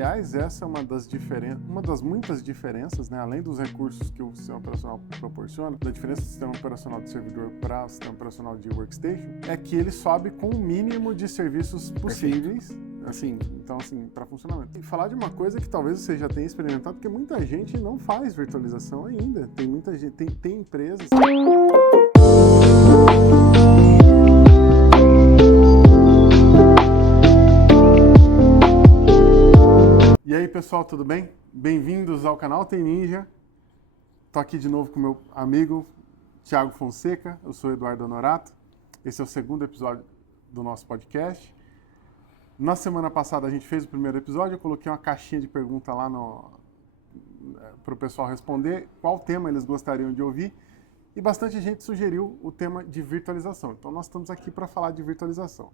aliás, essa é uma das muitas diferenças, né? Além dos recursos que o sistema operacional proporciona, da diferença do sistema operacional de servidor para o sistema operacional de workstation, é que ele sobe com o mínimo de serviços possíveis. Assim, então, assim, para funcionamento. E falar de uma coisa que talvez você já tenha experimentado, porque muita gente não faz virtualização ainda. Tem muita gente, tem empresas. E aí, pessoal, tudo bem? Bem-vindos ao canal Tem Ninja. Tô aqui de novo com meu amigo Thiago Fonseca. Eu sou Eduardo Honorato. Esse é o segundo episódio do nosso podcast. Na semana passada a gente fez o primeiro episódio, eu coloquei uma caixinha de pergunta lá para o pessoal responder qual tema eles gostariam de ouvir e bastante gente sugeriu o tema de virtualização. Então nós estamos aqui para falar de virtualização.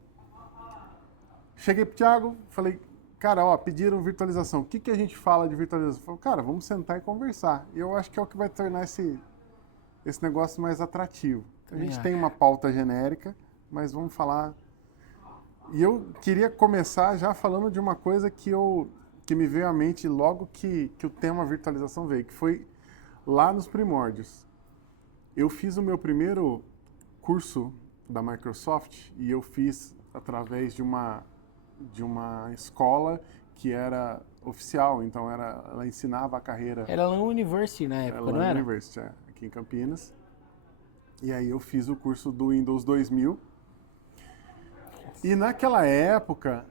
Cheguei para o Thiago, falei, cara, pediram virtualização, o que a gente fala de virtualização? Falei, cara, vamos sentar e conversar. E eu acho que é o que vai tornar esse negócio mais atrativo. A gente tem uma pauta genérica, mas vamos falar... E eu queria começar já falando de uma coisa que me veio à mente logo que o tema virtualização veio, que foi lá nos primórdios. Eu fiz o meu primeiro curso da Microsoft e eu fiz através de uma escola que era oficial, então ela ensinava a carreira. Era lá no University na época, não era? University, aqui em Campinas. E aí eu fiz o curso do Windows 2000. E naquela época,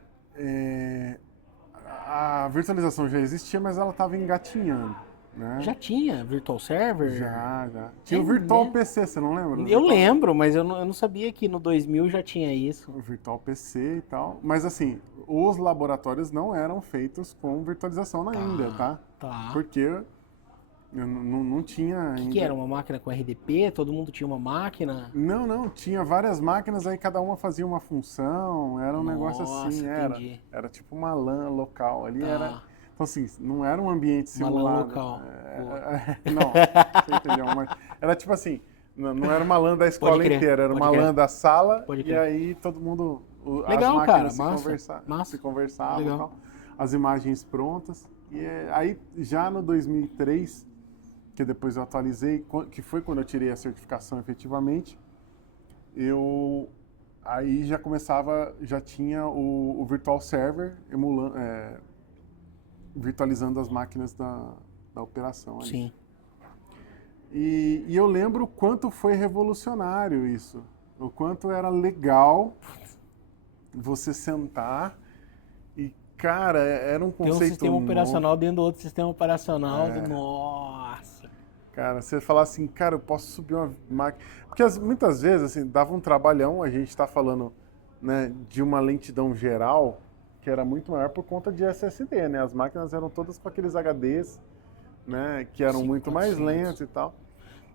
a virtualização já existia, mas ela estava engatinhando, né? Já tinha Virtual Server? Já. Tinha o Virtual PC, você não lembra? Eu lembro, mas eu não sabia que no 2000 já tinha isso. O Virtual PC e tal. Mas assim, os laboratórios não eram feitos com virtualização ainda, tá? Tá. Porque não tinha ainda. O que era? Uma máquina com RDP? Todo mundo tinha uma máquina? Não. Tinha várias máquinas, aí cada uma fazia uma função. Era um negócio assim. Era tipo uma LAN local ali. Tá. Então, assim, não era um ambiente simulado. Uma LAN local. Não, você entendeu? Mas era tipo assim, não era uma LAN da escola inteira, era uma LAN da sala. E aí todo mundo... Legal, as cara. máquinas se conversavam e tal. As imagens prontas. E aí, já no 2003... que depois eu atualizei, que foi quando eu tirei a certificação efetivamente, aí já tinha o Virtual Server virtualizando as máquinas da operação ali. Sim. E eu lembro o quanto foi revolucionário isso, o quanto era legal você sentar e, cara, era um conceito Tem um sistema novo. operacional dentro do outro sistema operacional. Nossa! Cara, você falar assim, cara, eu posso subir uma máquina... Porque muitas vezes, assim, dava um trabalhão, a gente está falando, né, de uma lentidão geral, que era muito maior por conta de SSD, né? As máquinas eram todas com aqueles HDs, né, que eram muito mais lentos e tal.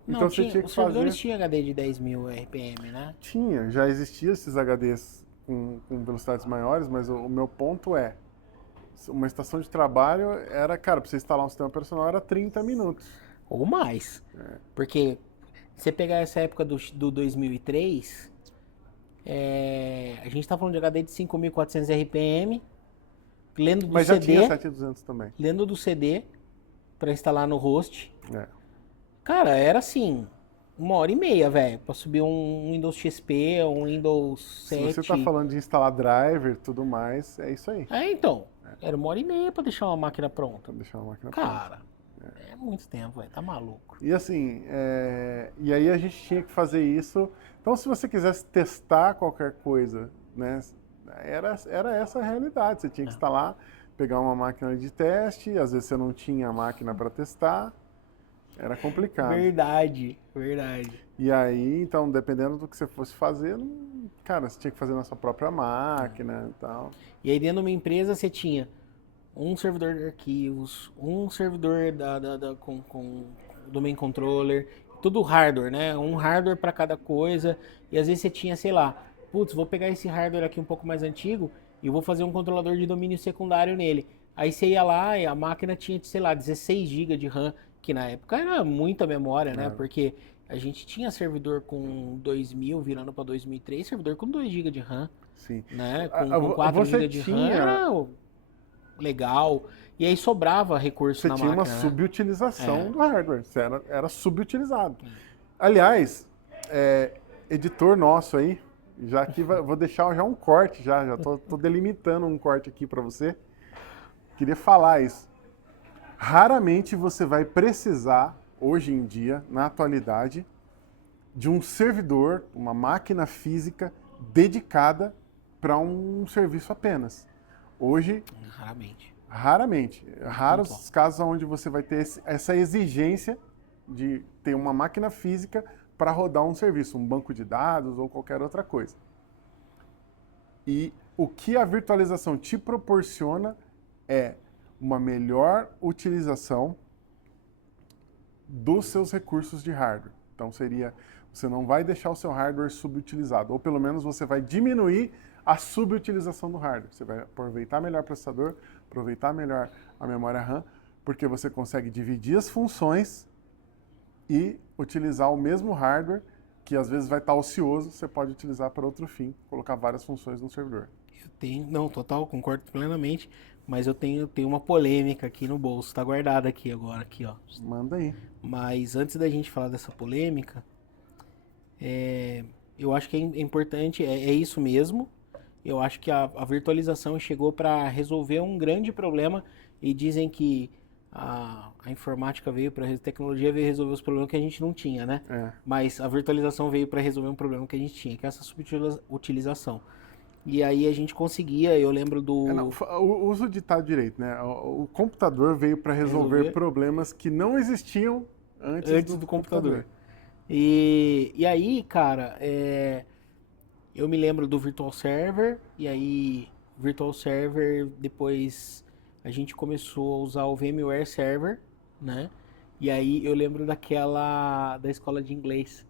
Não, então você tinha que os servidores tinham HD de 10.000 RPM, né? Tinha, já existiam esses HDs com velocidades maiores, mas o meu ponto é, uma estação de trabalho era, cara, para você instalar um sistema operacional era 30 minutos. Ou mais. Porque você pegar essa época do 2003, a gente tá falando de HD de 5.400 RPM, lendo do Mas CD. Mas já tinha 7.200 também. Lendo do CD para instalar no host. Cara, era assim, 1h30, velho, para subir um Windows XP, um Windows 7. Se você tá falando de instalar driver e tudo mais, é isso aí. Então. Era 1h30 para deixar uma máquina pronta. Cara, é muito tempo, velho. Tá maluco. E assim, e aí a gente tinha que fazer isso. Então, se você quisesse testar qualquer coisa, né, era essa a realidade. Você tinha que instalar, pegar uma máquina de teste, às vezes você não tinha máquina para testar, era complicado. Verdade. E aí, então, dependendo do que você fosse fazer, cara, você tinha que fazer na sua própria máquina e tal. E aí dentro de uma empresa você tinha um servidor de arquivos, um servidor com domain controller, tudo hardware, né? Um hardware para cada coisa. E às vezes você tinha, sei lá, putz, vou pegar esse hardware aqui um pouco mais antigo e vou fazer um controlador de domínio secundário nele. Aí você ia lá e a máquina tinha, sei lá, 16 GB de RAM, que na época era muita memória, né? Porque a gente tinha servidor com 2000 virando para 2003, servidor com 2 GB de RAM. Sim. Né? Com 4 GB de RAM era legal, e aí sobrava recurso Você na tinha uma máquina, né? subutilização do hardware, você era subutilizado. Aliás, editor nosso aí, já aqui vou deixar já um corte, já tô delimitando um corte aqui para você. Queria falar isso. Raramente você vai precisar, hoje em dia, na atualidade, de um servidor, uma máquina física dedicada para um serviço apenas. Hoje, Raramente. raros os casos onde você vai ter essa exigência de ter uma máquina física para rodar um serviço, um banco de dados ou qualquer outra coisa. E o que a virtualização te proporciona é uma melhor utilização dos seus recursos de hardware. Então você não vai deixar o seu hardware subutilizado, ou pelo menos você vai diminuir a subutilização do hardware. Você vai aproveitar melhor o processador, aproveitar melhor a memória RAM, porque você consegue dividir as funções e utilizar o mesmo hardware, que às vezes vai estar ocioso, você pode utilizar para outro fim, colocar várias funções no servidor. Não, total, concordo plenamente, mas eu tenho uma polêmica aqui no bolso, tá guardada aqui agora, aqui, ó. Manda aí. Mas antes da gente falar dessa polêmica, eu acho que é importante, é isso mesmo. Eu acho que a virtualização chegou para resolver um grande problema e dizem que a informática veio para a tecnologia veio resolver os problemas que a gente não tinha, né? Mas a virtualização veio para resolver um problema que a gente tinha, que é essa subutilização. E aí a gente conseguia, eu lembro do... Usa o ditado direito, né? O computador veio para resolver problemas que não existiam antes do computador. E aí, cara, eu me lembro do Virtual Server, e aí o Virtual Server, depois a gente começou a usar o VMware Server, né? E aí eu lembro da escola de inglês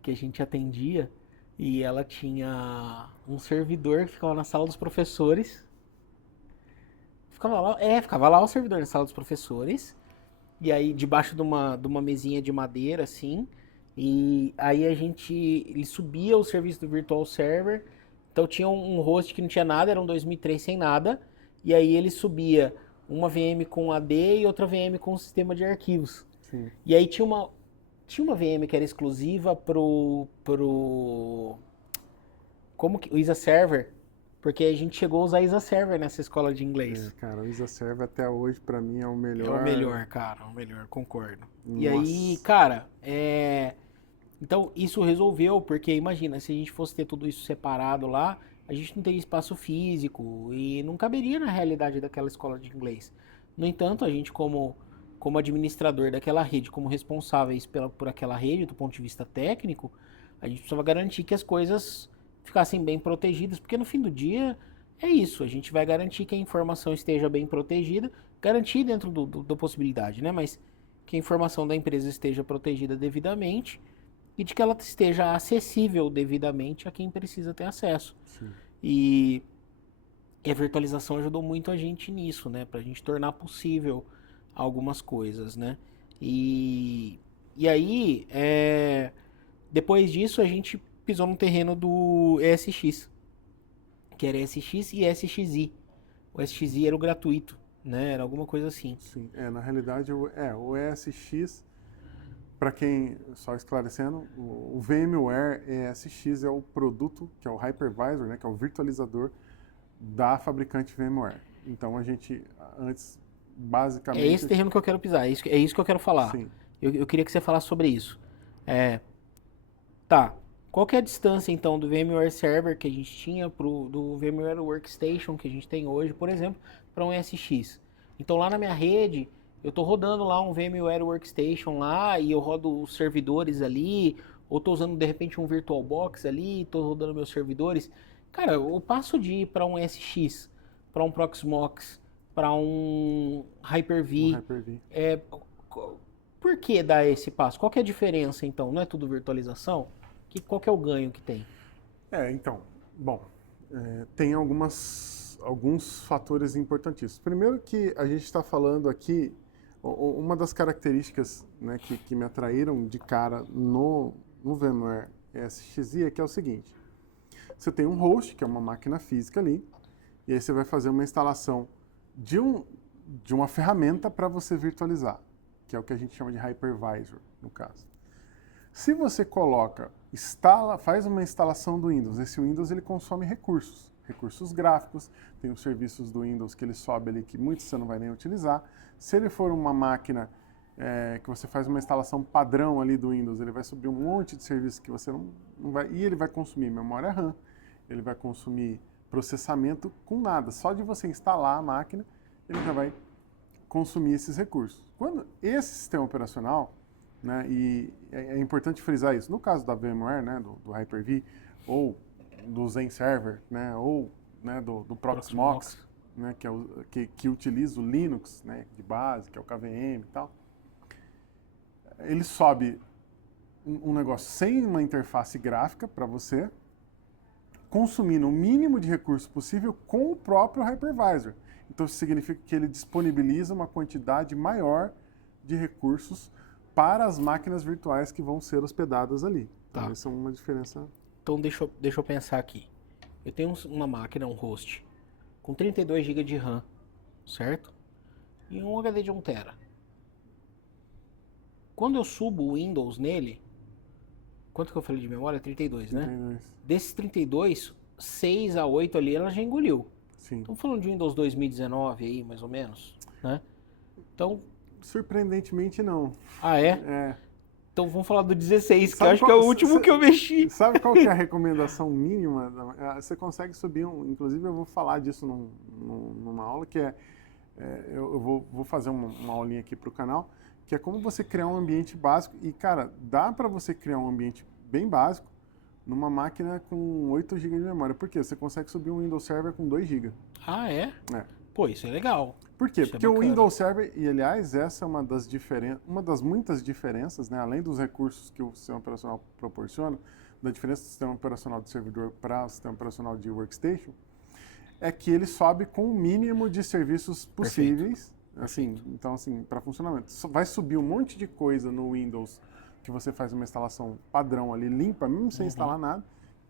que a gente atendia, e ela tinha um servidor que ficava na sala dos professores. Ficava lá o servidor na sala dos professores, e aí debaixo de uma mesinha de madeira, assim, e aí ele subia o serviço do Virtual Server, então tinha um host que não tinha nada, era um 2003 sem nada, e aí ele subia uma VM com AD e outra VM com sistema de arquivos. Sim. E aí tinha uma VM que era exclusiva pro o ISA Server, porque a gente chegou a usar ISA Server nessa escola de inglês. Cara, o ISA Server até hoje pra mim é o melhor. É o melhor, cara, o melhor, concordo. Nossa. E aí, cara, então isso resolveu, porque imagina, se a gente fosse ter tudo isso separado lá, a gente não teria espaço físico e não caberia na realidade daquela escola de inglês. No entanto, a gente como administrador daquela rede, como responsáveis por aquela rede, do ponto de vista técnico, a gente precisava garantir que as coisas ficassem bem protegidas, porque no fim do dia é isso, a gente vai garantir que a informação esteja bem protegida, garantir dentro da possibilidade, né? Mas que a informação da empresa esteja protegida devidamente e de que ela esteja acessível devidamente a quem precisa ter acesso. Sim. E a virtualização ajudou muito a gente nisso, né? Pra gente tornar possível algumas coisas, né? E aí, depois disso, a gente pisou no terreno do ESX, que era ESX e ESXi. O ESXi era o gratuito, né? Era alguma coisa assim. Sim, na realidade, o ESX, para quem, só esclarecendo, o VMware ESX é o produto, que é o hypervisor, né? Que é o virtualizador da fabricante VMware. Então, a gente, antes, basicamente... É esse terreno que eu quero pisar, é isso que eu quero falar. Sim. Eu queria que você falasse sobre isso. Tá. Qual que é a distância, então, do VMware Server que a gente tinha do VMware Workstation que a gente tem hoje, por exemplo, para um ESX? Então, lá na minha rede, eu estou rodando lá um VMware Workstation lá e eu rodo os servidores ali, ou estou usando, de repente, um VirtualBox ali, estou rodando meus servidores. Cara, eu passo de ir para um ESX, para um Proxmox, para um Hyper-V. Por que dar esse passo? Qual que é a diferença, então? Não é tudo virtualização? Qual que é o ganho que tem? Então, bom, tem alguns fatores importantíssimos. Primeiro que a gente está falando aqui, uma das características, né, que me atraíram de cara no VMware ESXi é que é o seguinte: você tem um host, que é uma máquina física ali, e aí você vai fazer uma instalação de uma ferramenta para você virtualizar, que é o que a gente chama de hypervisor, no caso. Se você faz uma instalação do Windows, esse Windows ele consome recursos gráficos, tem os serviços do Windows que ele sobe ali que muitos você não vai nem utilizar. Se ele for uma máquina que você faz uma instalação padrão ali do Windows, ele vai subir um monte de serviços que você não vai, e ele vai consumir memória RAM, ele vai consumir processamento com nada, só de você instalar a máquina, ele já vai consumir esses recursos. Quando esse sistema operacional, né, e é importante frisar isso, no caso da VMware, né, do Hyper-V, ou do Zen Server, né, ou né, do Proxmox, né, que utiliza o Linux, né, de base, que é o KVM e tal, ele sobe um negócio sem uma interface gráfica para você, consumindo o mínimo de recurso possível com o próprio hypervisor. Então isso significa que ele disponibiliza uma quantidade maior de recursos para as máquinas virtuais que vão ser hospedadas ali. Então Tá. essa é uma diferença. Então deixa eu pensar aqui. Eu tenho uma máquina, um host, com 32 GB de RAM, certo? E um HD de 1 TB. Quando eu subo o Windows nele, quanto que eu falei de memória? 32, né? 32. Desses 32, 6 a 8 ali ela já engoliu. Sim. Estamos falando de Windows 2019 aí, mais ou menos, né? Então, Surpreendentemente não. é? É. Então vamos falar do 16, que Sabe eu acho que é o qual- último que eu mexi. Sabe qual que é a recomendação mínima? Você consegue subir inclusive eu vou falar disso numa aula que eu vou fazer uma aulinha aqui para o canal, que é como você criar um ambiente básico. E, cara, dá para você criar um ambiente bem básico numa máquina com 8 GB de memória. Por quê? Você consegue subir um Windows Server com 2 GB. Ah, é? É. Pô, isso é legal. Por quê? Isso é Porque o bacana. Windows Server, e aliás, essa é uma das muitas diferenças, né? Além dos recursos que o sistema operacional proporciona, da diferença do sistema operacional de servidor para o sistema operacional de workstation, é que ele sobe com o mínimo de serviços possíveis. Assim, então, assim, para funcionamento. Vai subir um monte de coisa no Windows que você faz uma instalação padrão ali, limpa, mesmo sem instalar nada,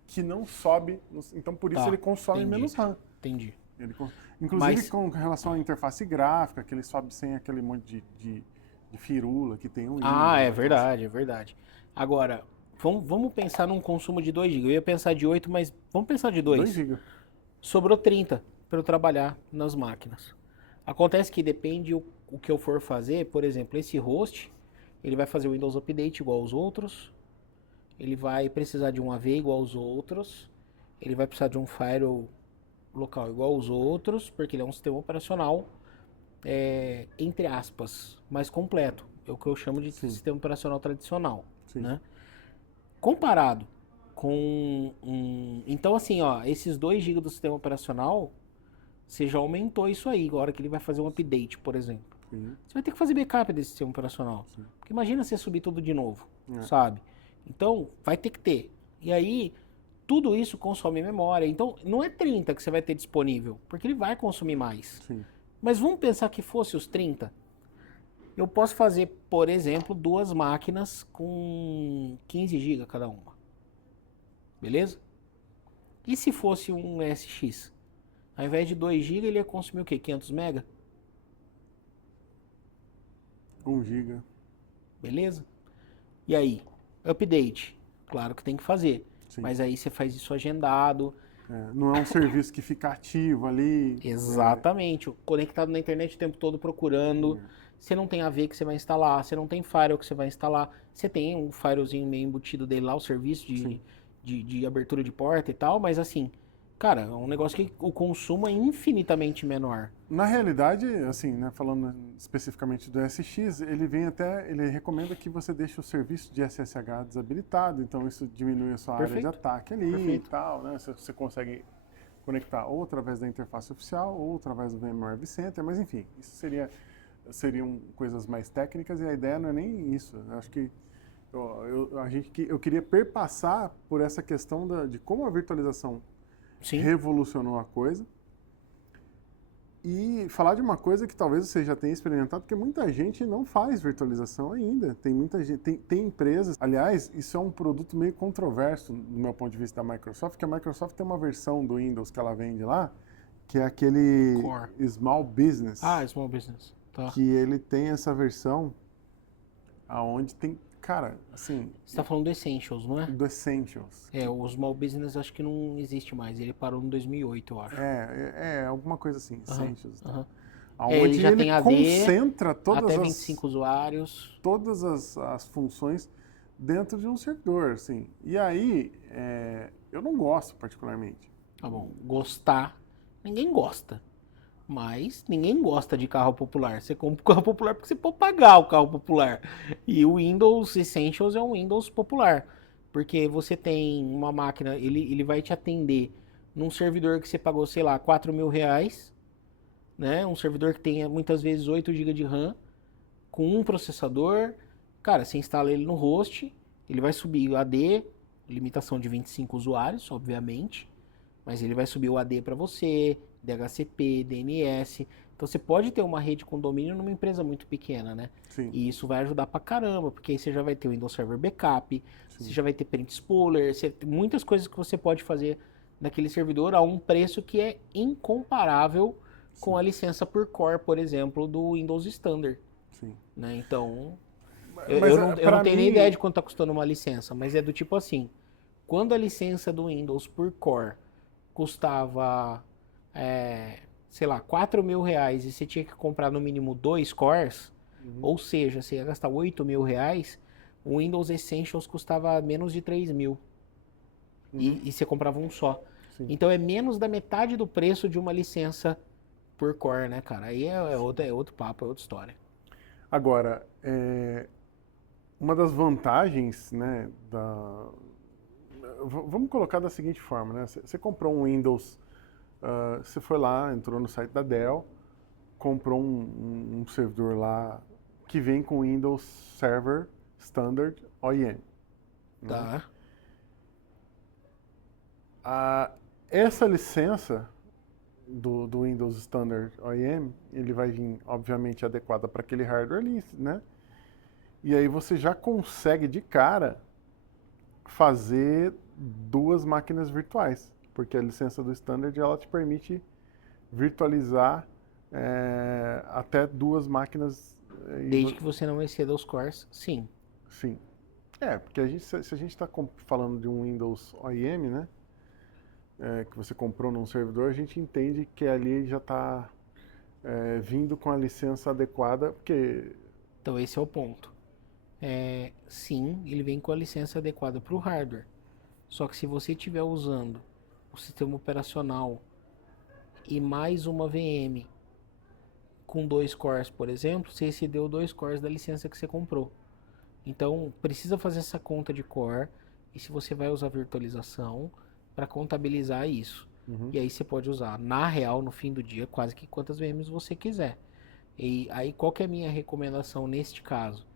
que não sobe. Então, por isso Tá, ele consome entendi. menos RAM. Entendi. Inclusive Mas- com relação à interface gráfica, que ele sobe sem aquele monte de firula que tem o Windows. Ah, é então, verdade, é verdade. Agora, vamos pensar num consumo de 2 GB. Eu ia pensar de 8, mas vamos pensar de 2. 2 GB. Sobrou 30 para eu trabalhar nas máquinas. Acontece que depende o que eu for fazer. Por exemplo, esse host, ele vai fazer o Windows Update igual aos outros. Ele vai precisar de um AV igual aos outros. Ele vai precisar de um firewall local igual aos outros, porque ele é um sistema operacional, entre aspas, mais completo. É o que eu chamo de Sim. sistema operacional tradicional. Sim. Né? Comparado com Então, assim, ó, esses 2 GB do sistema operacional, você já aumentou isso aí, agora que ele vai fazer um update, por exemplo. Sim. Você vai ter que fazer backup desse sistema operacional. Sim. Porque imagina você subir tudo de novo, É. sabe? Então, vai ter que ter. E aí, tudo isso consome memória. Então, não é 30 que você vai ter disponível, porque ele vai consumir mais. Sim. Mas vamos pensar que fosse os 30. Eu posso fazer, por exemplo, 2 máquinas com 15 GB cada uma. Beleza? E se fosse um SX? Ao invés de 2 GB, ele ia consumir o quê? 500 MB? 1 GB. Beleza? E aí? Update? Claro que tem que fazer. Sim. Mas aí você faz isso agendado. Não é um serviço que fica ativo ali. Exatamente. Conectado na internet o tempo todo procurando. Você não tem AV que você vai instalar. Você não tem firewall que você vai instalar. Você tem um firewallzinho meio embutido dele lá, o serviço de abertura de porta e tal. Mas assim, cara, é um negócio que o consumo é infinitamente menor. Na realidade, assim, né, falando especificamente do SX, ele recomenda que você deixe o serviço de SSH desabilitado, então isso diminui a sua área de Perfeito. ataque ali Perfeito. e tal, né? Você consegue conectar ou através da interface oficial ou através do VMware vCenter, mas enfim, isso seriam coisas mais técnicas e a ideia não é nem isso. Eu acho que eu queria perpassar por essa questão de como a virtualização Sim. revolucionou a coisa. E falar de uma coisa que talvez você já tenha experimentado, porque muita gente não faz virtualização ainda. Tem muita gente, tem empresas. Aliás, isso é um produto meio controverso do meu ponto de vista da Microsoft, que a Microsoft tem uma versão do Windows que ela vende lá, que é aquele Core. Small Business, Small Business. Tá. que ele tem essa versão aonde tem, cara, assim, Você tá falando do Essentials, não é? do Essentials. O Small Business acho que não existe mais. Ele parou em 2008, eu acho. Alguma coisa assim, Essentials. Aham. Aonde já tem AD, concentra até 25 usuários. todas as funções dentro de um servidor, assim. E aí, eu não gosto particularmente. Tá bom, gostar, ninguém gosta. Mas ninguém gosta de carro popular. Você compra o carro popular porque você pode pagar o carro popular. E o Windows Essentials é um Windows popular. Porque você tem uma máquina, ele vai te atender num servidor que você pagou, sei lá, 4 mil reais. Né? Um servidor que tem muitas vezes 8 GB de RAM, com um processador. Cara, você instala ele no host, ele vai subir o AD, limitação de 25 usuários, obviamente. Mas ele vai subir o AD para você, DHCP, DNS. Então você pode ter uma rede com domínio numa empresa muito pequena, né? Sim. E isso vai ajudar pra caramba, porque aí você já vai ter o Windows Server Backup, Sim. você já vai ter print spooler, muitas coisas que você pode fazer naquele servidor a um preço que é incomparável com a licença por core, por exemplo, do Windows Standard. Sim. Né? Então, Mas, eu não tenho nem ideia de quanto está custando uma licença, mas é do tipo assim, quando a licença do Windows por core custava, sei lá, 4 mil reais e você tinha que comprar no mínimo 2 cores, ou seja, você ia gastar 8 mil reais, o Windows Essentials custava menos de 3 mil. E você comprava um só. Sim. Então é menos da metade do preço de uma licença por core, né, cara? Aí é outro papo, é outra história. Agora, uma das vantagens, né, vamos colocar da seguinte forma, né? Você comprou um Windows, você foi lá, entrou no site da Dell, comprou um servidor lá que vem com Windows Server Standard OEM. Tá. Né? Essa licença do Windows Standard OEM, ele vai vir, obviamente, adequada para aquele hardware ali, né? E aí você já consegue, de cara, fazer 2 máquinas virtuais, porque a licença do Standard, ela te permite virtualizar até 2 máquinas. Desde que você não exceda os cores, sim. Sim. Porque se a gente está falando de um Windows OEM, né? Que você comprou num servidor, a gente entende que ali já está vindo com a licença adequada, porque... Então esse é o ponto. Sim, ele vem com a licença adequada para o hardware. Só que se você estiver usando o sistema operacional e mais uma VM com 2 cores, por exemplo, você excedeu 2 cores da licença que você comprou. Então precisa fazer essa conta de core, e se você vai usar virtualização, para contabilizar isso. E aí você pode usar, na real, no fim do dia, quase que quantas VMs você quiser. E aí qual que é a minha recomendação neste caso?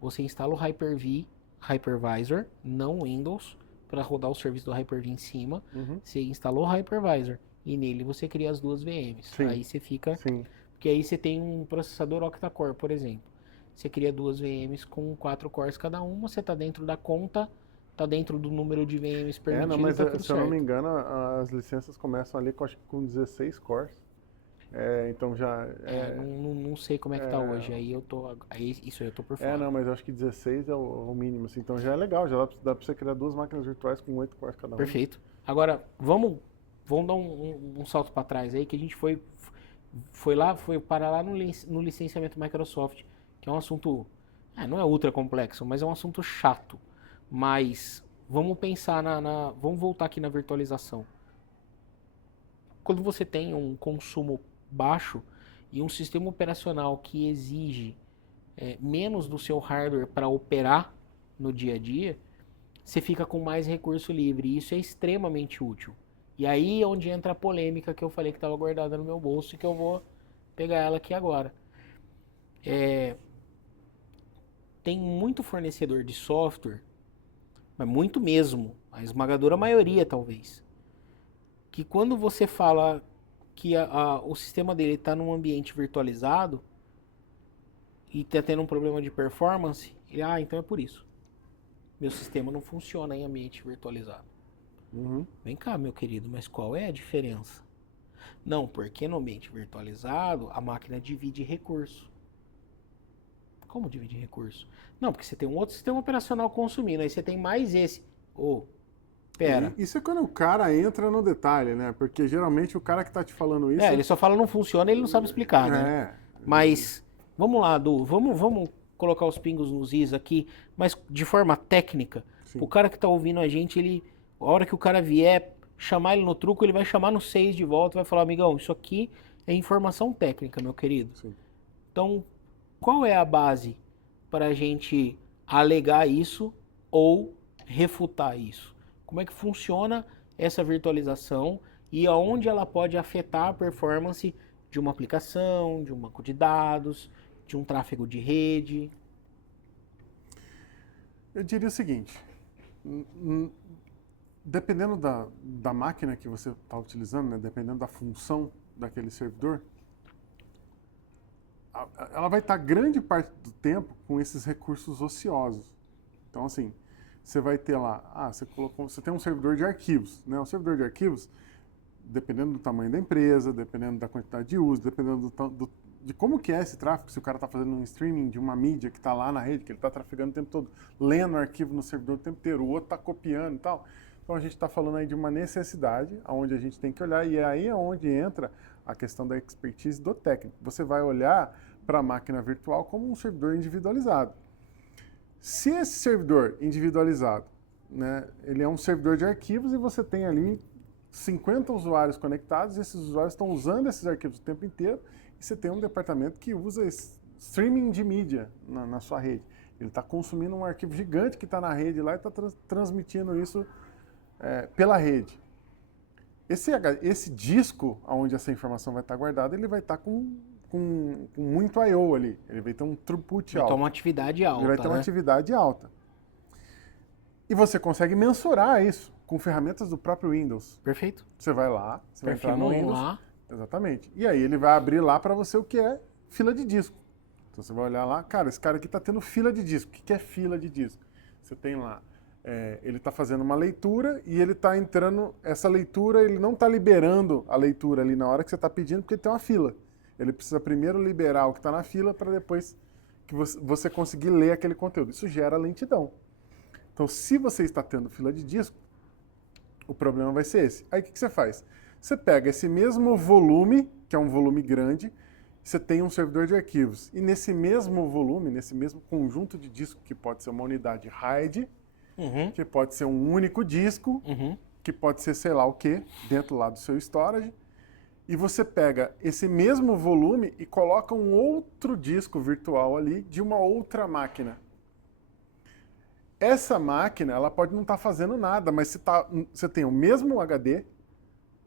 Você instala o Hyper-V Hypervisor, não Windows, para rodar o serviço do Hyper-V em cima. Você instalou o Hypervisor e nele você cria as 2 VMs. Sim. Aí você fica... Sim. Porque aí você tem um processador octa-core, por exemplo. Você cria 2 VMs com 4 cores cada uma, você está dentro da conta, está dentro do número de VMs permitido, mas tá tudo se eu não certo. me engano, as licenças começam ali acho que com 16 cores. Então já... não sei como é que tá hoje, isso aí eu tô por fora. não, mas eu acho que 16 é o mínimo, assim, então já é legal, já dá pra você criar 2 máquinas virtuais com 8 cores cada uma. Perfeito. Agora, vamos dar um salto para trás aí, que a gente foi parar lá no licenciamento Microsoft, que é um assunto, não é ultra complexo, mas é um assunto chato. Mas vamos pensar vamos voltar aqui na virtualização. Quando você tem um consumo baixo e um sistema operacional que exige menos do seu hardware para operar no dia a dia, você fica com mais recurso livre, e isso é extremamente útil. E aí é onde entra a polêmica que eu falei que estava guardada no meu bolso e que eu vou pegar ela aqui agora. Tem muito fornecedor de software, mas muito mesmo, a esmagadora maioria talvez, que quando você fala que o sistema dele está num ambiente virtualizado e está tendo um problema de performance, então é por isso. Meu sistema não funciona em ambiente virtualizado. Vem cá, meu querido, mas qual é a diferença? Não, porque no ambiente virtualizado a máquina divide recurso. Como divide recurso? Não, porque você tem um outro sistema operacional consumindo, aí você tem mais esse. Pera. Isso é quando o cara entra no detalhe, né? Porque geralmente o cara que tá te falando isso... Ele só fala não funciona, ele não sabe explicar, né? Mas, vamos lá, Du, vamos colocar os pingos nos is aqui, mas de forma técnica. Sim. O cara que tá ouvindo a gente, a hora que o cara vier chamar ele no truco, ele vai chamar no 6 de volta e vai falar, amigão, isso aqui é informação técnica, meu querido. Sim. Então, qual é a base para a gente alegar isso ou refutar isso? Como é que funciona essa virtualização e aonde ela pode afetar a performance de uma aplicação, de um banco de dados, de um tráfego de rede? Eu diria o seguinte, dependendo da máquina que você está utilizando, né, dependendo da função daquele servidor, ela vai estar grande parte do tempo com esses recursos ociosos. Então, assim, você vai ter lá, você tem um servidor de arquivos, né? O servidor de arquivos, dependendo do tamanho da empresa, dependendo da quantidade de uso, dependendo de como que é esse tráfego, se o cara está fazendo um streaming de uma mídia que está lá na rede, que ele está trafegando o tempo todo, lendo arquivo no servidor o tempo inteiro, o outro está copiando e tal. Então a gente está falando aí de uma necessidade, onde a gente tem que olhar, e aí é onde entra a questão da expertise do técnico. Você vai olhar para a máquina virtual como um servidor individualizado. Se esse servidor individualizado, né, ele é um servidor de arquivos e você tem ali 50 usuários conectados, e esses usuários estão usando esses arquivos o tempo inteiro, e você tem um departamento que usa streaming de mídia na sua rede. Ele está consumindo um arquivo gigante que está na rede lá e está transmitindo isso pela rede. Esse disco, onde essa informação vai estar guardada, ele vai estar com muito I/O ali. Ele vai ter um throughput alto. Vai ter uma atividade alta, Ele vai ter uma atividade alta. E você consegue mensurar isso com ferramentas do próprio Windows. Perfeito. Você vai lá, você vai entrar no Windows. Lá. Exatamente. E aí ele vai abrir lá para você o que é fila de disco. Então você vai olhar lá, cara, esse cara aqui está tendo fila de disco. O que é fila de disco? Você tem lá, ele está fazendo uma leitura e ele está entrando, essa leitura, ele não está liberando a leitura ali na hora que você está pedindo, porque tem uma fila. Ele precisa primeiro liberar o que está na fila para depois que você conseguir ler aquele conteúdo. Isso gera lentidão. Então, se você está tendo fila de disco, o problema vai ser esse. Aí o que você faz? Você pega esse mesmo volume, que é um volume grande, você tem um servidor de arquivos. E nesse mesmo volume, nesse mesmo conjunto de disco, que pode ser uma unidade RAID, que pode ser um único disco, que pode ser sei lá o que, dentro lá do seu storage, e você pega esse mesmo volume e coloca um outro disco virtual ali de uma outra máquina. Essa máquina, ela pode não estar fazendo nada, mas você tem o mesmo HD,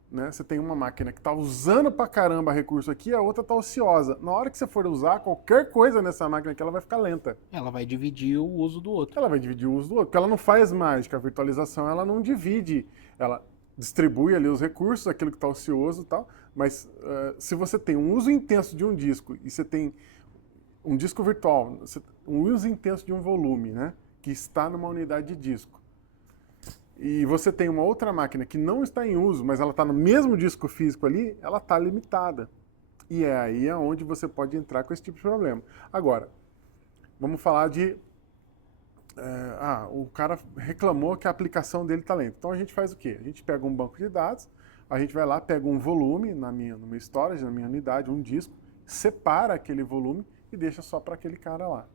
né? Você tem uma máquina que está usando pra caramba recurso aqui, a outra está ociosa. Na hora que você for usar qualquer coisa nessa máquina aqui, ela vai ficar lenta. Ela vai dividir o uso do outro. Ela vai dividir o uso do outro, porque ela não faz mágica. A virtualização, ela não divide. Ela distribui ali os recursos, aquilo que está ocioso e tal, mas se você tem um uso intenso de um disco e você tem um disco virtual, um uso intenso de um volume, né, que está numa unidade de disco, e você tem uma outra máquina que não está em uso, mas ela está no mesmo disco físico ali, ela está limitada. E é aí onde você pode entrar com esse tipo de problema. Agora, vamos falar de... o cara reclamou que a aplicação dele está lenta. Então a gente faz o quê? A gente pega um banco de dados, a gente vai lá, pega um volume no meu storage, na minha unidade, um disco, separa aquele volume e deixa só para aquele cara lá.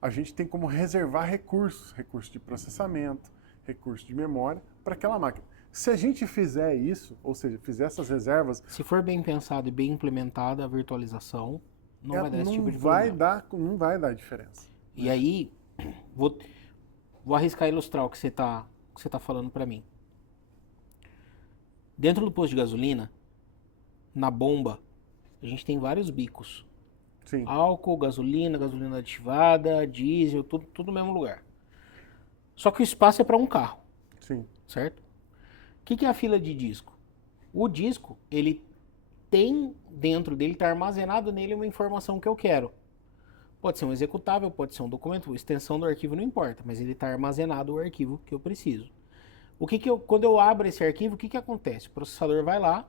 A gente tem como reservar recursos de processamento, recursos de memória para aquela máquina. Se a gente fizer isso, ou seja, fizer essas reservas... Se for bem pensado e bem implementada a virtualização, não vai dar esse tipo de problema. Não vai dar diferença. E aí, vou arriscar ilustrar o que você tá falando para mim. Dentro do posto de gasolina, na bomba, a gente tem vários bicos. Sim. Álcool, gasolina aditivada, diesel, tudo no mesmo lugar. Só que o espaço é para um carro. Sim. Certo? O que é a fila de disco? O disco, ele tem dentro dele, está armazenado nele uma informação que eu quero. Pode ser um executável, pode ser um documento, extensão do arquivo não importa, mas ele está armazenado o arquivo que eu preciso. Quando eu abro esse arquivo, o que acontece? O processador vai lá,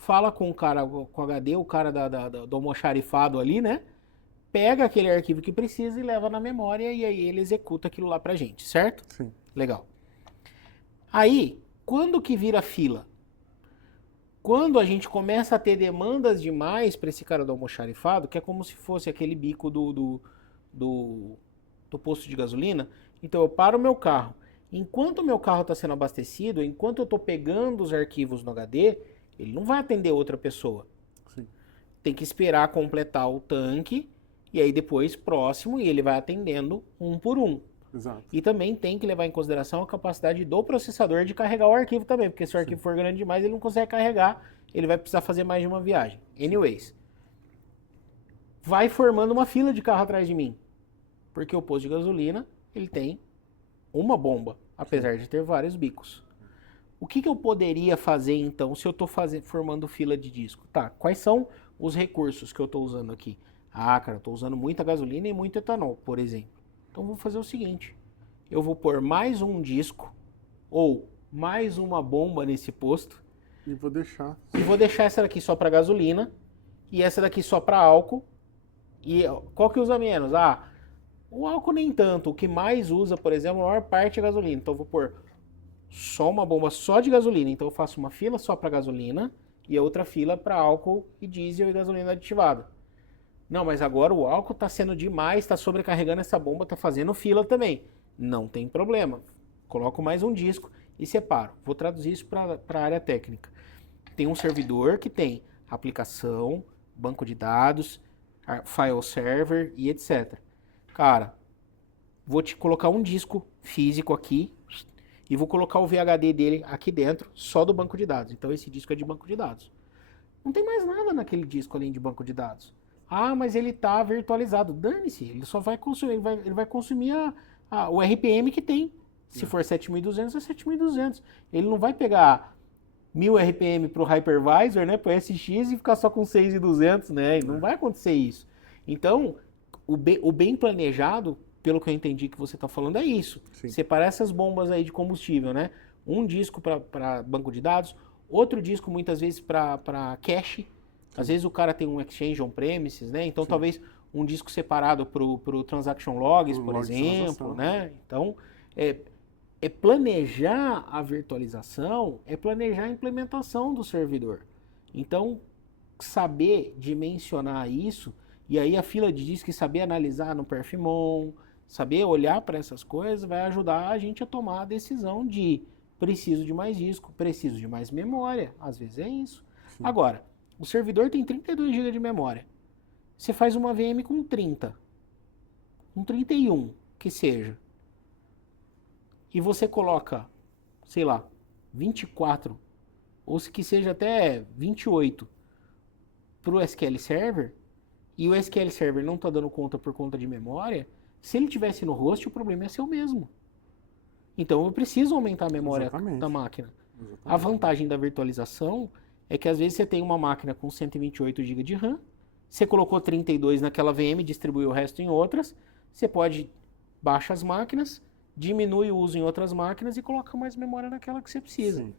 fala com o cara, com o HD, o cara do almoxarifado ali, né? Pega aquele arquivo que precisa e leva na memória e aí ele executa aquilo lá pra gente, certo? Sim. Legal. Aí, quando que vira fila? Quando a gente começa a ter demandas demais para esse cara do almoxarifado, que é como se fosse aquele bico do posto de gasolina, então eu paro o meu carro. Enquanto o meu carro está sendo abastecido, enquanto eu estou pegando os arquivos no HD, ele não vai atender outra pessoa. Sim. Tem que esperar completar o tanque, e aí depois, próximo, e ele vai atendendo um por um. Exato. E também tem que levar em consideração a capacidade do processador de carregar o arquivo também, porque se o arquivo for grande demais, ele não consegue carregar, ele vai precisar fazer mais de uma viagem. Anyways, vai formando uma fila de carro atrás de mim, porque o posto de gasolina, ele tem uma bomba, apesar de ter vários bicos. O que eu poderia fazer então se eu estou formando fila de disco? Tá, quais são os recursos que eu estou usando aqui? Ah, cara, eu estou usando muita gasolina e muito etanol, por exemplo. Então vou fazer o seguinte, eu vou pôr mais um disco ou mais uma bomba nesse posto E vou deixar. e vou deixar essa daqui só para gasolina e essa daqui só para álcool. E qual que usa menos? Ah, o álcool nem tanto. O que mais usa, por exemplo, a maior parte é gasolina. Então eu vou pôr só uma bomba só de gasolina. Então eu faço uma fila só para gasolina e a outra fila para álcool e diesel e gasolina aditivada. Não, mas agora o álcool está sendo demais, está sobrecarregando essa bomba, está fazendo fila também. Não tem problema. Coloco mais um disco e separo. Vou traduzir isso para a área técnica. Tem um servidor que tem aplicação, banco de dados, file server e etc. Cara, vou te colocar um disco físico aqui e vou colocar o VHD dele aqui dentro, só do banco de dados. Então esse disco é de banco de dados. Não tem mais nada naquele disco além de banco de dados. Ah, mas ele está virtualizado. Dane-se, ele só vai consumir, ele vai consumir o RPM que tem. Se for 7.200, é 7.200. Ele não vai pegar 1.000 RPM para o hypervisor, né, para o SX e ficar só com 6.200, né? Não vai acontecer isso. Então, o bem planejado, pelo que eu entendi que você está falando, é isso. Sim. Separar essas bombas aí de combustível, né? Um disco para banco de dados, outro disco muitas vezes para cache. Às vezes o cara tem um Exchange on-premises, né? Então talvez um disco separado para o Transaction Logs, por exemplo, né? Então, planejar a virtualização, é planejar a implementação do servidor. Então, saber dimensionar isso, e aí a fila de disco e saber analisar no perfmon, saber olhar para essas coisas, vai ajudar a gente a tomar a decisão de preciso de mais disco, preciso de mais memória. Às vezes é isso. Sim. Agora, o servidor tem 32 GB de memória. Você faz uma VM com 30, com 31, que seja. E você coloca, sei lá, 24, ou se que seja até 28 para o SQL Server, e o SQL Server não está dando conta por conta de memória, se ele tivesse no host, o problema ia ser o mesmo. Então eu preciso aumentar a memória da máquina. Exatamente. A vantagem da virtualização é que às vezes você tem uma máquina com 128 GB de RAM, você colocou 32 naquela VM, distribuiu o resto em outras, você pode baixar as máquinas, diminui o uso em outras máquinas e coloca mais memória naquela que você precisa. Sim.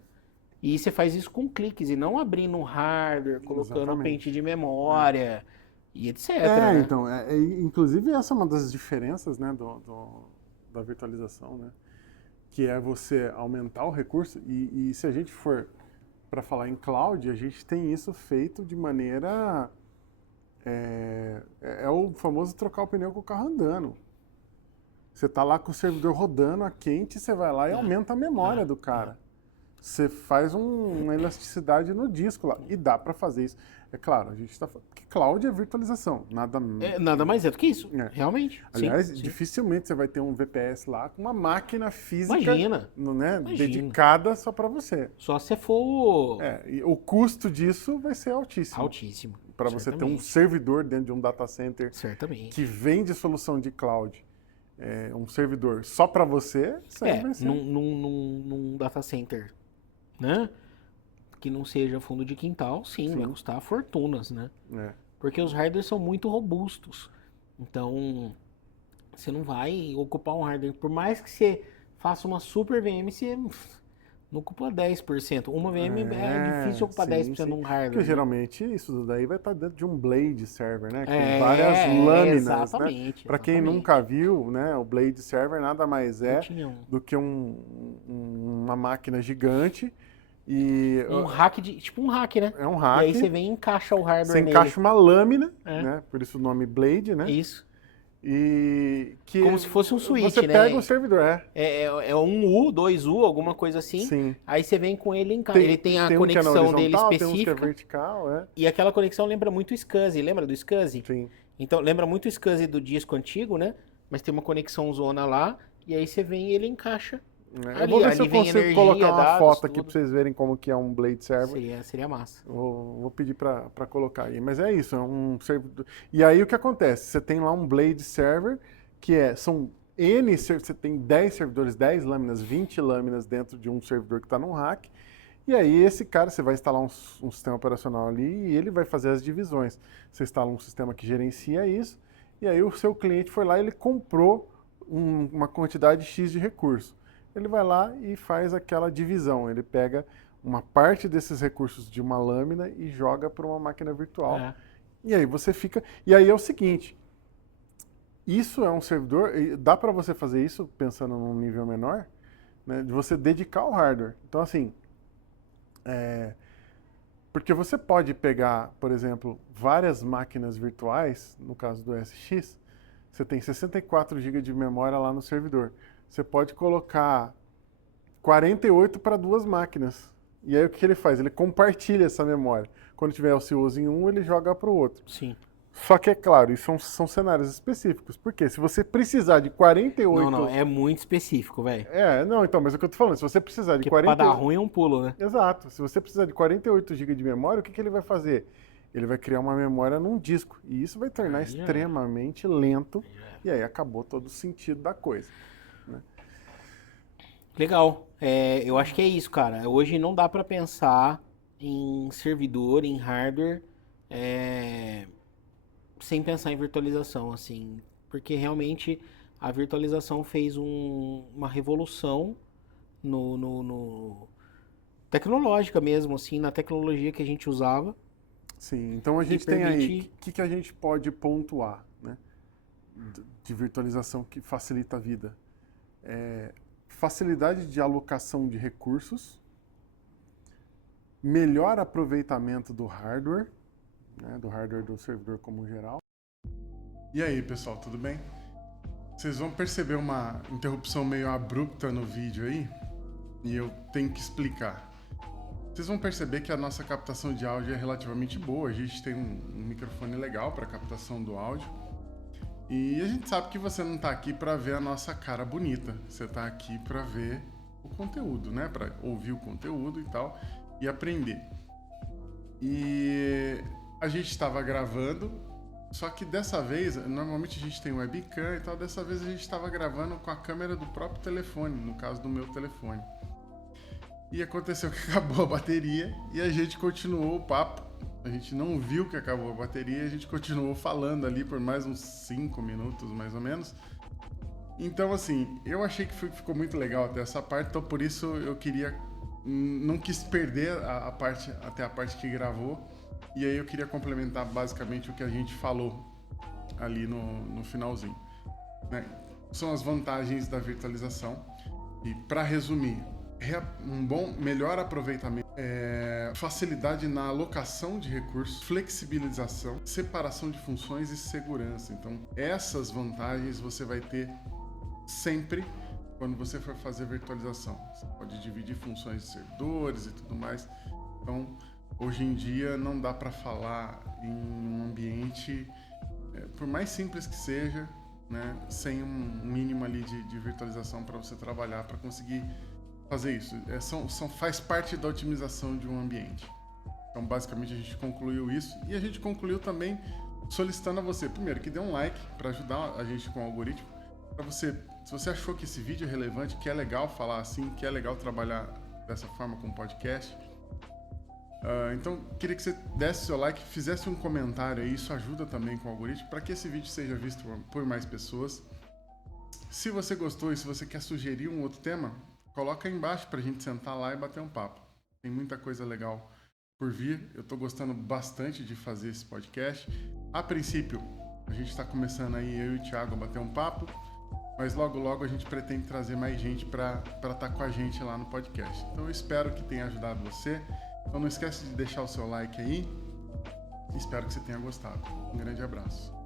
E você faz isso com cliques e não abrindo o hardware, colocando pente de memória e etc. Né? Então, inclusive essa é uma das diferenças, né, da virtualização, né? Que é você aumentar o recurso e se a gente for para falar em cloud, a gente tem isso feito de maneira... É o famoso trocar o pneu com o carro andando. Você está lá com o servidor rodando a quente, você vai lá e aumenta a memória do cara. Você faz uma elasticidade no disco lá. E dá para fazer isso. É claro, a gente está falando que cloud é virtualização. Nada mais é do que isso, realmente. Aliás, dificilmente você vai ter um VPS lá com uma máquina física Imagina. Dedicada só para você. Só se for... E o custo disso vai ser altíssimo. Altíssimo. Para você ter um servidor dentro de um data center que vende solução de cloud. Um servidor só para você, isso aí vai ser... num data center, né? Que não seja fundo de quintal, sim, vai custar fortunas, né? Porque os hardwares são muito robustos. Então, você não vai ocupar um hardware. Por mais que você faça uma super VM, você Não ocupa 10%. Uma VM é difícil ocupar 10% de um hardware. Porque né? geralmente isso daí vai estar dentro de um Blade Server, né? Que tem É, várias lâminas, exatamente, né? Para quem nunca viu, né? O Blade Server nada mais Eu tinha do que uma máquina gigante e um hack tipo um hack, né? é um E hack. aí você vem e encaixa o hardware Você nele. encaixa uma lâmina, É. né? Por isso o nome Blade, né? Isso. E que Como se fosse um switch, você né? pega o servidor, É um U, 2U, alguma coisa assim. Sim. Aí você vem com ele em casa. Ele tem a conexão dele específica. Tem uns que é vertical, E aquela conexão lembra muito o SCSI. Lembra do SCSI? Sim. Então lembra muito o SCSI do disco antigo, né? Mas tem uma conexão zona lá. E aí você vem e ele encaixa. Eu vou ver se eu consigo colocar uma foto aqui para vocês verem como que é um Blade Server. Seria massa. Vou pedir para colocar aí. Mas é isso, é um servidor. E aí o que acontece? Você tem lá um Blade Server, que são N, você tem 10 servidores, 10 lâminas, 20 lâminas dentro de um servidor que está num rack. E aí esse cara, você vai instalar um sistema operacional ali e ele vai fazer as divisões. Você instala um sistema que gerencia isso, e aí o seu cliente foi lá e ele comprou uma quantidade X de recursos. Ele vai lá e faz aquela divisão. Ele pega uma parte desses recursos de uma lâmina e joga para uma máquina virtual. E aí você fica... E aí é o seguinte, isso é um servidor... Dá para você fazer isso pensando num nível menor, né, de você dedicar o hardware. Então, assim... porque você pode pegar, por exemplo, várias máquinas virtuais, no caso do SX, você tem 64 GB de memória lá no servidor. Você pode colocar 48 para duas máquinas. E aí o que ele faz? Ele compartilha essa memória. Quando tiver ocioso em um, ele joga para o outro. Sim. Só que é claro, isso são cenários específicos. Por quê? Se você precisar de 48... Não, é muito específico, velho. Não, então, mas é o que eu tô falando. Se você precisar de 48... Pra dar ruim é um pulo, né? Exato. Se você precisar de 48 GB de memória, o que ele vai fazer? Ele vai criar uma memória num disco. E isso vai tornar extremamente lento. E aí acabou todo o sentido da coisa. Né? Legal. Eu acho que é isso, cara. Hoje não dá para pensar em servidor, em hardware, sem pensar em virtualização, assim. Porque realmente a virtualização fez uma revolução no tecnológica mesmo, assim, na tecnologia que a gente usava. Sim, então a gente tem aí, o que a gente pode pontuar, né, de virtualização que facilita a vida? Facilidade de alocação de recursos, melhor aproveitamento do hardware, né, do hardware do servidor como geral. E aí, pessoal, tudo bem? Vocês vão perceber uma interrupção meio abrupta no vídeo aí, e eu tenho que explicar. Vocês vão perceber que a nossa captação de áudio é relativamente boa, a gente tem um microfone legal para captação do áudio. E a gente sabe que você não está aqui para ver a nossa cara bonita, você está aqui para ver o conteúdo, né? Para ouvir o conteúdo e tal, e aprender. E a gente estava gravando, só que dessa vez, normalmente a gente tem webcam e tal, dessa vez a gente estava gravando com a câmera do próprio telefone, no caso do meu telefone. E aconteceu que acabou a bateria e a gente continuou o papo. A gente não viu que acabou a bateria e a gente continuou falando ali por mais uns 5 minutos, mais ou menos. Então, assim, eu achei que ficou muito legal até essa parte, então por isso eu não quis perder até a parte que gravou. E aí eu queria complementar basicamente o que a gente falou ali no finalzinho. Né? São as vantagens da virtualização. E para resumir, melhor aproveitamento, facilidade na alocação de recursos, flexibilização, separação de funções e segurança. Então, essas vantagens você vai ter sempre quando você for fazer virtualização. Você pode dividir funções de servidores e tudo mais. Então, hoje em dia não dá para falar em um ambiente, por mais simples que seja, né, sem um mínimo ali de virtualização para você trabalhar, para conseguir fazer isso. Faz parte da otimização de um ambiente. Então, basicamente, a gente concluiu isso. E a gente concluiu também solicitando a você, primeiro, que dê um like para ajudar a gente com o algoritmo. Para você, se você achou que esse vídeo é relevante, que é legal falar assim, que é legal trabalhar dessa forma com o podcast, então, queria que você desse seu like, fizesse um comentário aí, isso ajuda também com o algoritmo, para que esse vídeo seja visto por mais pessoas. Se você gostou e se você quer sugerir um outro tema, coloca aí embaixo pra gente sentar lá e bater um papo. Tem muita coisa legal por vir. Eu tô gostando bastante de fazer esse podcast. A princípio, a gente está começando aí, eu e o Thiago, a bater um papo, mas logo logo a gente pretende trazer mais gente para estar com a gente lá no podcast. Então eu espero que tenha ajudado você. Então não esquece de deixar o seu like aí. Espero que você tenha gostado. Um grande abraço.